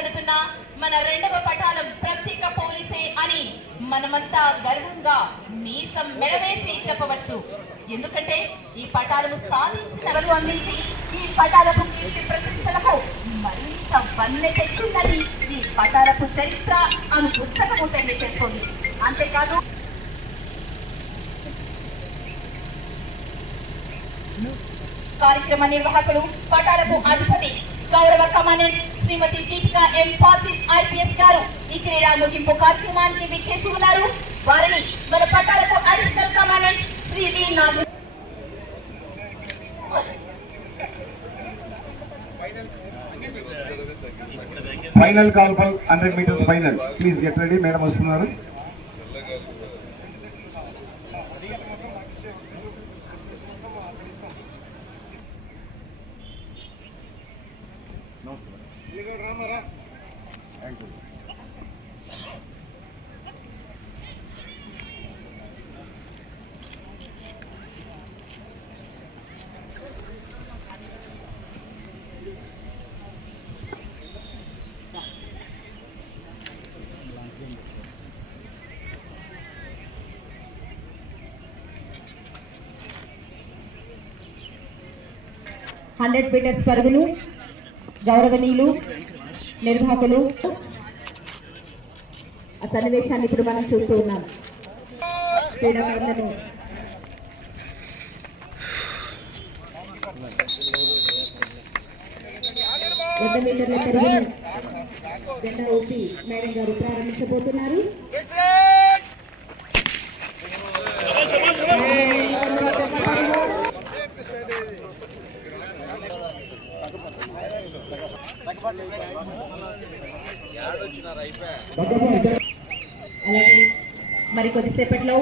వెళుతున్న మన రెండవ పటాలం ప్రత్యేక పోలీసే అని మనమంతా గర్వంగా మీసం మెడవేసి చెప్పవచ్చు. ఎందుకంటే ఈ పటాలను సాధించిన అందించి ఈ పటాలకు కీర్తి ప్రశంసలకు మరింత వన్నె తెచ్చున్నది ఈ పటాలకు చరిత్ర అను పుస్తకము తెలియజేస్తుంది. అంతేకాదు కార్యక్రమ నిర్వాహకులు పటాలకు అధిపతి గౌరవ commandant Shrimati Deepika M Fasil IPS గారు ఈ క్రీడా ముగింపు కార్యక్రమానికి విచ్చేసి ఉన్నారు. వారిని మన పటాలకు additional commandant Shri V Nagu final call for 100 meters final. Please get ready. Madam వస్తున్నారు. హండ్రెడ్ మీటర్స్ పరుగులు గౌరవనీయులు నిర్వాహకులు ఆ సన్నివేశాన్ని ఇప్పుడు మనం చూస్తూ ఉన్నాం. క్రీడాకారులను మీటర్ల పరుగులు జెండా ఊపి మేడం గారు ప్రారంభించబోతున్నారు. అలాగే మరి కొద్దిసేపట్లో